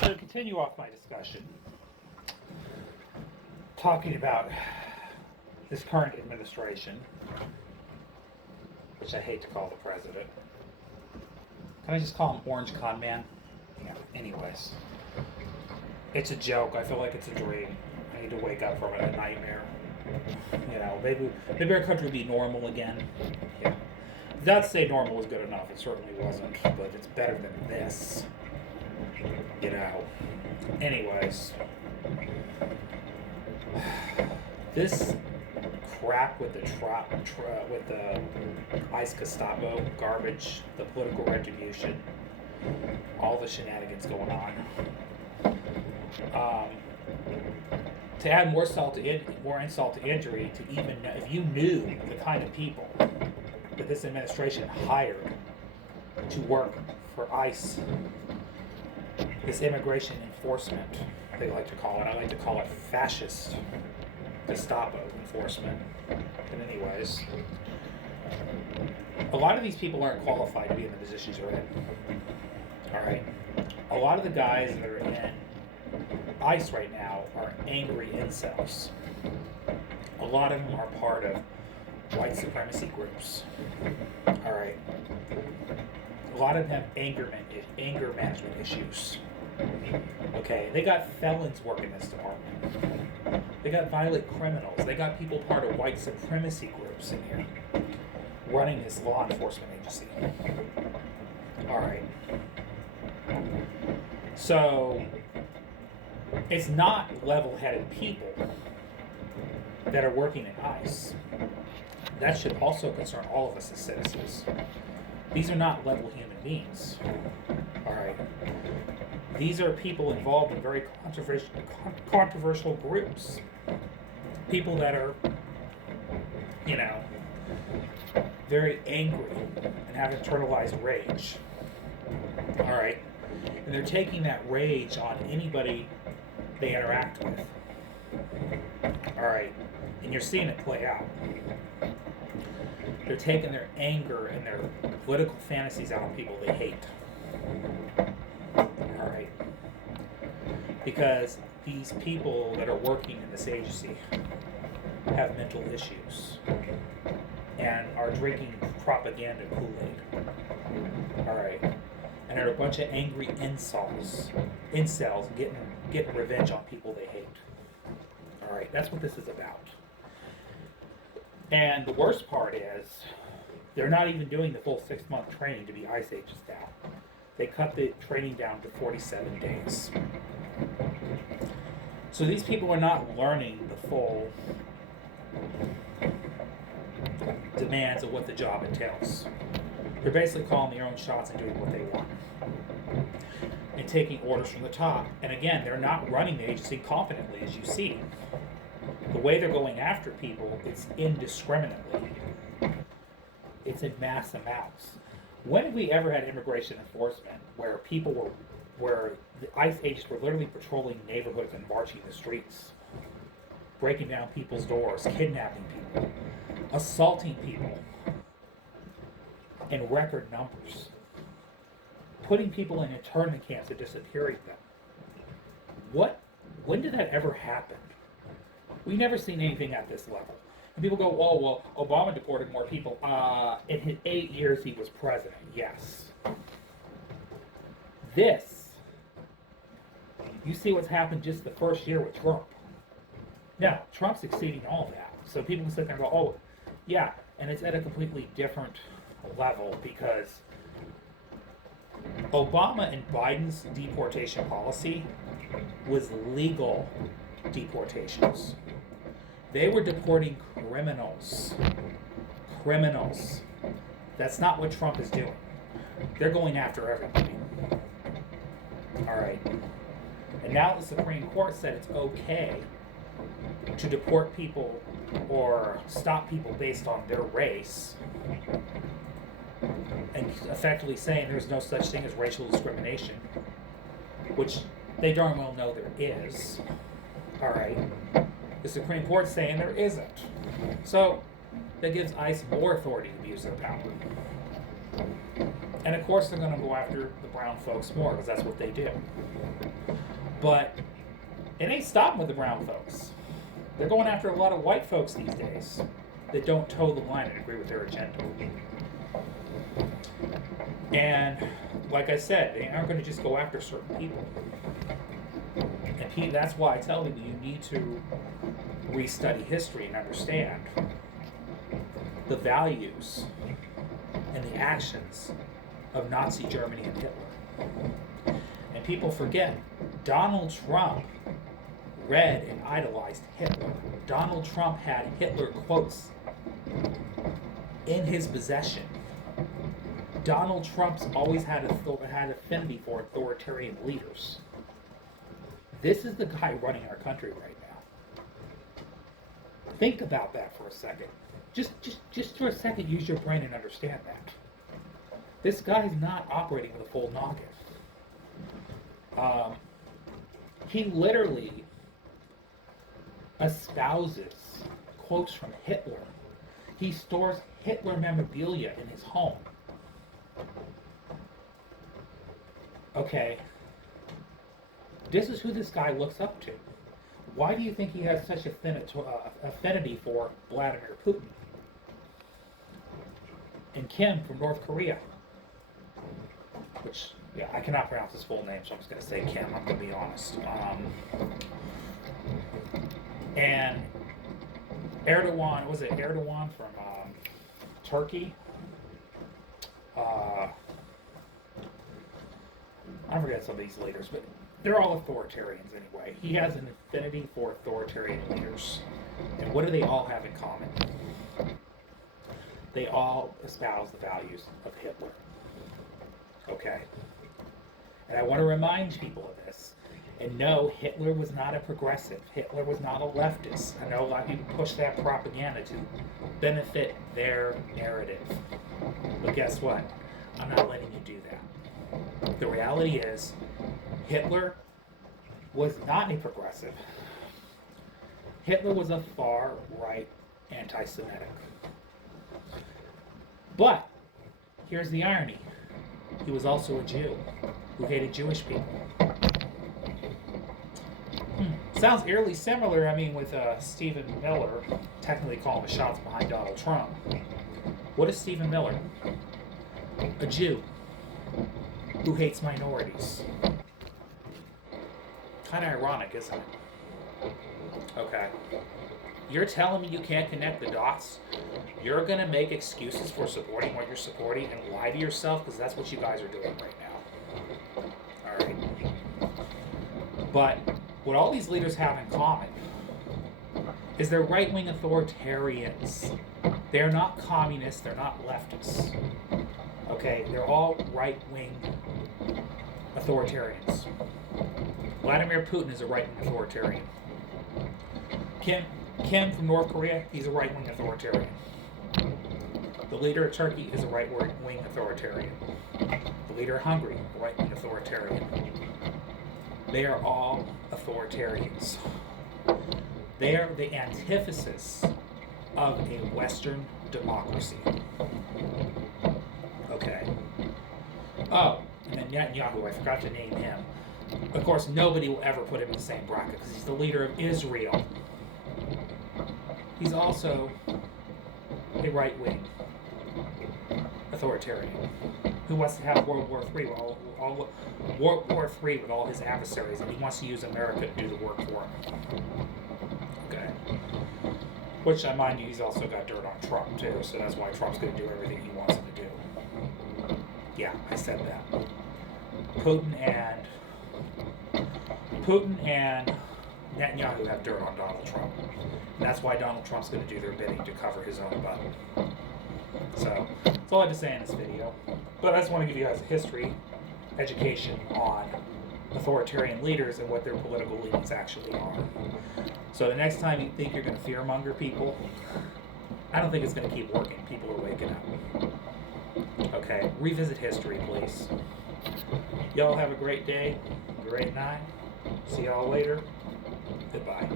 So to continue off my discussion, talking about this current administration, which I hate to call the president. Can I just call him Orange Con Man? Yeah, anyways. It's a joke. I feel like it's a dream. I need to wake up from a nightmare. Maybe our country would be normal again. Yeah. Not to say normal was good enough. It certainly wasn't, but it's better than this. Anyways, this crap with with the ICE Gestapo garbage, the political retribution, all the shenanigans going on. To add more insult to injury, to even if you knew the kind of people that this administration hired to work for ICE, this immigration enforcement, they like to call it. I like to call it fascist Gestapo enforcement. But anyways, a lot of these people aren't qualified to be in the positions they're in. All right, a lot of the guys that are in ICE right now are angry incels. A lot of them are part of white supremacy groups. All right, a lot of them have anger management issues. Okay, they got felons working this department. They got violent criminals. They got people part of white supremacy groups in here running this law enforcement agency. All right. So it's not level-headed people that are working in ICE. That should also concern all of us as citizens. These are not level human beings. All right. These are people involved in very controversial groups. People that are, very angry and have internalized rage. All right. And they're taking that rage on anybody they interact with. All right. And you're seeing it play out. They're taking their anger and their political fantasies out on people they hate. All right. Because these people that are working in this agency have mental issues and are drinking propaganda Kool-Aid. All right. And they're a bunch of angry incels getting revenge on people they hate. All right. That's what this is about. And the worst part is they're not even doing the full 6-month training to be ICE agents now. They cut the training down to 47 days. So these people are not learning the full demands of what the job entails. They're basically calling their own shots and doing what they want. And taking orders from the top. And again, they're not running the agency competently, as you see. The way they're going after people, it's indiscriminately. It's in mass amounts. When have we ever had immigration enforcement where where the ICE agents were literally patrolling neighborhoods and marching the streets, breaking down people's doors, kidnapping people, assaulting people in record numbers, putting people in internment camps and disappearing them? When did that ever happen? We've never seen anything at this level. And people go, oh, well, Obama deported more people. In his 8 years he was president, yes. You see what's happened just the first year with Trump. Now, Trump's exceeding all of that. So people can sit there and go, oh, yeah. And it's at a completely different level because Obama and Biden's deportation policy was legal deportations. They were deporting criminals. Criminals. That's not what Trump is doing. They're going after everybody. All right. And now the Supreme Court said it's okay to deport people or stop people based on their race, and effectively saying there's no such thing as racial discrimination, which they darn well know there is. All right. The Supreme Court's saying there isn't. So that gives ICE more authority to abuse their power. And of course, they're going to go after the brown folks more because that's what they do. But it ain't stopping with the brown folks. They're going after a lot of white folks these days that don't toe the line and agree with their agenda. And like I said, they aren't going to just go after certain people. And that's why I tell people you need to restudy history and understand the values and the actions of Nazi Germany and Hitler. And people forget, Donald Trump read and idolized Hitler. Donald Trump had Hitler quotes in his possession. Donald Trump's always had affinity for authoritarian leaders. This is the guy running our country right now. Think about that for a second. Just for a second, use your brain and understand that. This guy's not operating with a full noggin. He literally espouses quotes from Hitler. He stores Hitler memorabilia in his home. Okay. This is who this guy looks up to. Why do you think he has such affinity for Vladimir Putin? And Kim from North Korea. Which, yeah, I cannot pronounce his full name, so I'm just going to say Kim. I'm going to be honest. And Erdogan, was it Erdogan from Turkey? I forget some of these leaders, but they're all authoritarians anyway. He has an affinity for authoritarian leaders. And what do they all have in common? They all espouse the values of Hitler. Okay? And I want to remind people of this. And no, Hitler was not a progressive. Hitler was not a leftist. I know a lot of people push that propaganda to benefit their narrative. But guess what? I'm not letting you do that. The reality is, Hitler was not a progressive. Hitler was a far-right anti-Semitic. But, here's the irony. He was also a Jew who hated Jewish people. Sounds eerily similar, with Stephen Miller technically calling the shots behind Donald Trump. What is Stephen Miller? A Jew who hates minorities. Kind of ironic, isn't it? Okay. You're telling me you can't connect the dots? You're going to make excuses for supporting what you're supporting and lie to yourself? Because that's what you guys are doing right now. Alright. But what all these leaders have in common is they're right-wing authoritarians. They're not communists. They're not leftists. Okay? They're all right-wing authoritarians. Vladimir Putin is a right-wing authoritarian. Kim from North Korea, he's a right-wing authoritarian. The leader of Turkey is a right-wing authoritarian. The leader of Hungary, a right-wing authoritarian. They are all authoritarians. They are the antithesis of a Western democracy. Okay. Oh, and then Netanyahu, I forgot to name him. Of course, nobody will ever put him in the same bracket because he's the leader of Israel. He's also a right-wing authoritarian who wants to have World War III with all his adversaries, and he wants to use America to do the work for him. Okay. Which, I mind you, he's also got dirt on Trump, too, so that's why Trump's going to do everything he wants him to do. Yeah, I said that. Putin and Netanyahu have dirt on Donald Trump. And that's why Donald Trump's going to do their bidding to cover his own butt. So, that's all I had to say in this video. But I just want to give you guys a history, education on authoritarian leaders and what their political leanings actually are. So the next time you think you're going to fearmonger people, I don't think it's going to keep working. People are waking up. Okay, revisit history, please. Y'all have a great day, great night. See y'all later. Goodbye.